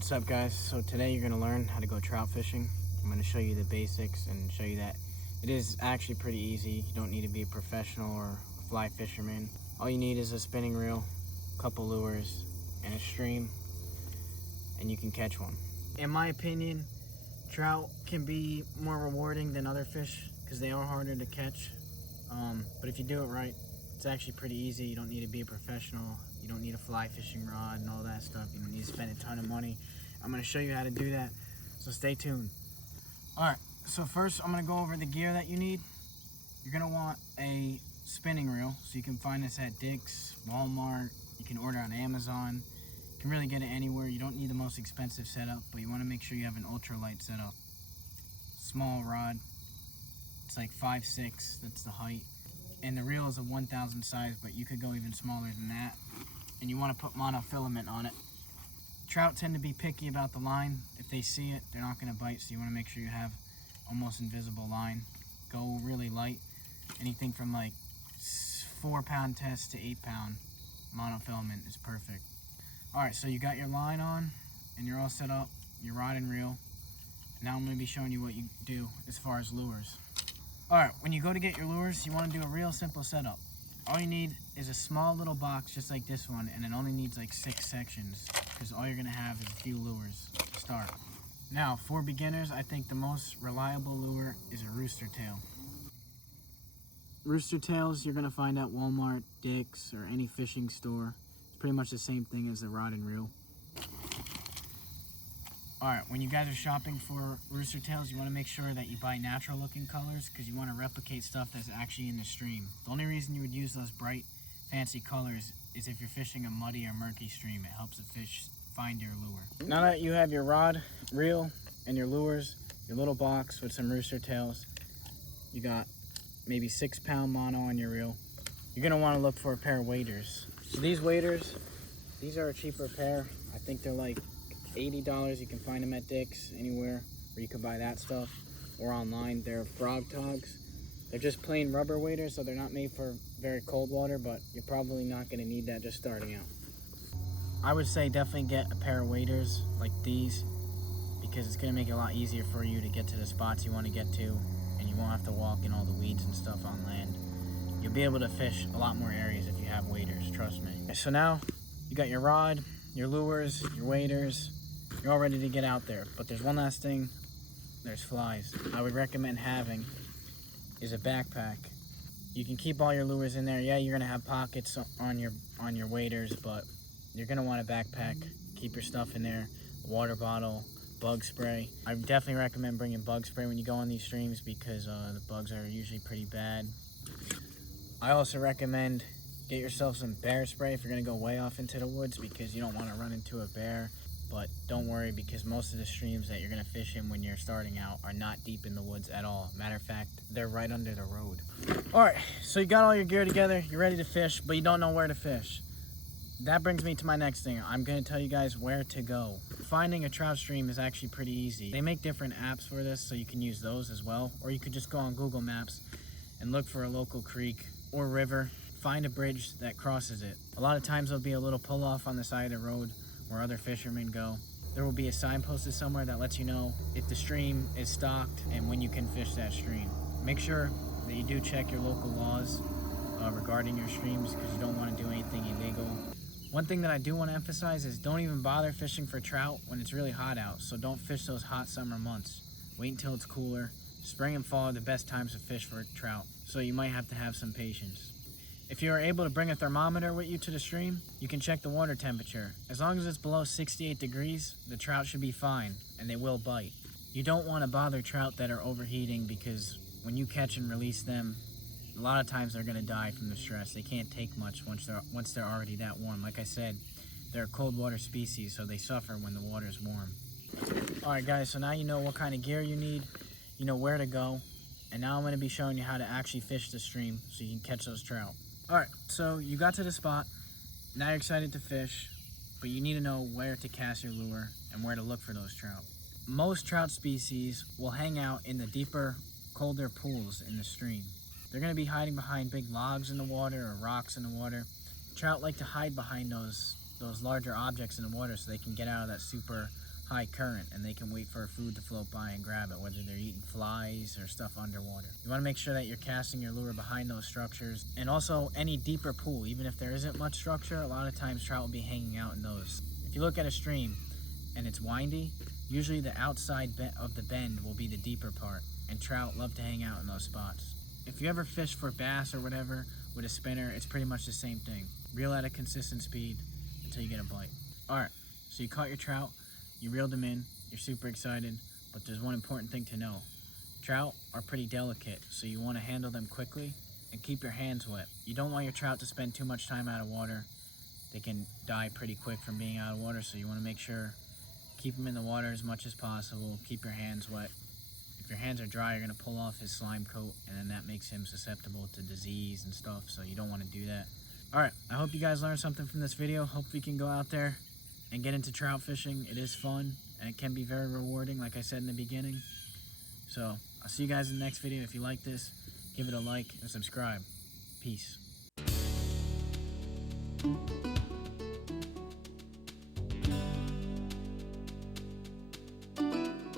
What's up, guys? So today you're going to learn how to go trout fishing. I'm going to show you the basics and show you that it is actually pretty easy. You don't need to be a professional or a fly fisherman. All you need is a spinning reel, a couple lures, and a stream, and you can catch one. In my opinion, trout can be more rewarding than other fish because they are harder to catch. But if you do it right, it's actually pretty easy. You don't need to be a professional. You don't need a fly fishing rod and all that stuff. You don't need to spend a ton of money. I'm going to show you how to do that, so stay tuned. Alright, so first I'm going to go over the gear that you need. You're going to want a spinning reel, so you can find this at Dick's, Walmart. You can order on Amazon. You can really get it anywhere. You don't need the most expensive setup, but you want to make sure you have an ultralight setup. Small rod. It's like 5'6", that's the height. And the reel is a 1000 size, but you could go even smaller than that. And you want to put monofilament on it. Trout tend to be picky about the line. If they see it, they're not going to bite, so you want to make sure you have almost invisible line. Go really light. Anything from like 4-pound test to 8-pound monofilament is perfect. Alright, so you got your line on, and you're all set up, your rod and reel. Now I'm going to be showing you what you do as far as lures. Alright, when you go to get your lures, you want to do a real simple setup. All you need is a small little box just like this one, and it only needs like 6 sections, because all you're going to have is a few lures to start. Now, for beginners, I think the most reliable lure is a rooster tail. Rooster tails you're going to find at Walmart, Dick's, or any fishing store. It's pretty much the same thing as the rod and reel. Alright, when you guys are shopping for rooster tails, you want to make sure that you buy natural looking colors because you want to replicate stuff that's actually in the stream. The only reason you would use those bright, fancy colors is if you're fishing a muddy or murky stream. It helps the fish find your lure. Now that you have your rod, reel, and your lures, your little box with some rooster tails, you got maybe 6-pound mono on your reel. You're going to want to look for a pair of waders. So these waders, these are a cheaper pair. I think they're like $80. You can find them at Dick's, anywhere where you can buy that stuff, or online. They're frog togs. They're just plain rubber waders, so they're not made for very cold water, but you're probably not going to need that just starting out. I would say definitely get a pair of waders like these, because it's going to make it a lot easier for you to get to the spots you want to get to, and you won't have to walk in all the weeds and stuff on land. You'll be able to fish a lot more areas if you have waders, trust me. So now you got your rod, your lures, your waders. You're all ready to get out there, but there's one last thing. There's flies. I would recommend having is a backpack. You can keep all your lures in there. Yeah, you're gonna have pockets on your waders, but you're gonna want a backpack. Keep your stuff in there. A water bottle, bug spray. I definitely recommend bringing bug spray when you go on these streams because the bugs are usually pretty bad. I also recommend get yourself some bear spray if you're gonna go way off into the woods because you don't want to run into a bear. But don't worry, because most of the streams that you're going to fish in when you're starting out are not deep in the woods at all. Matter of fact, they're right under the road. Alright, so you got all your gear together, you're ready to fish, but you don't know where to fish. That brings me to my next thing. I'm going to tell you guys where to go. Finding a trout stream is actually pretty easy. They make different apps for this, so you can use those as well. Or you could just go on Google Maps and look for a local creek or river. Find a bridge that crosses it. A lot of times there'll be a little pull-off on the side of the road where other fishermen go. There will be a sign posted somewhere that lets you know if the stream is stocked and when you can fish that stream. Make sure that you do check your local laws regarding your streams because you don't want to do anything illegal. One thing that I do want to emphasize is don't even bother fishing for trout when it's really hot out, so don't fish those hot summer months. Wait until it's cooler. Spring and fall are the best times to fish for trout, so you might have to have some patience. If you are able to bring a thermometer with you to the stream, you can check the water temperature. As long as it's below 68 degrees, the trout should be fine, and they will bite. You don't want to bother trout that are overheating because when you catch and release them, a lot of times they're going to die from the stress. They can't take much once they're already that warm. Like I said, they're a cold water species, so they suffer when the water is warm. Alright guys, so now you know what kind of gear you need, you know where to go, and now I'm going to be showing you how to actually fish the stream so you can catch those trout. Alright, so you got to the spot, now you're excited to fish, but you need to know where to cast your lure and where to look for those trout. Most trout species will hang out in the deeper, colder pools in the stream. They're going to be hiding behind big logs in the water or rocks in the water. Trout like to hide behind those larger objects in the water so they can get out of that super high current, and they can wait for a food to float by and grab it, whether they're eating flies or stuff underwater. You want to make sure that you're casting your lure behind those structures, and also any deeper pool. Even if there isn't much structure, a lot of times trout will be hanging out in those. If you look at a stream and it's windy, usually the outside of the bend will be the deeper part, and trout love to hang out in those spots. If you ever fish for bass or whatever with a spinner, it's pretty much the same thing. Reel at a consistent speed until you get a bite. Alright, so you caught your trout, you reeled them in, you're super excited, but there's one important thing to know. Trout are pretty delicate, so you want to handle them quickly and keep your hands wet. You don't want your trout to spend too much time out of water. They can die pretty quick from being out of water, so you want to make sure, keep them in the water as much as possible, keep your hands wet. If your hands are dry, you're going to pull off his slime coat, and then that makes him susceptible to disease and stuff, so you don't want to do that. Alright, I hope you guys learned something from this video. Hope we can go out there and get into trout fishing. It is fun, and it can be very rewarding, like I said in the beginning. So, I'll see you guys in the next video. If you like this, give it a like and subscribe. Peace.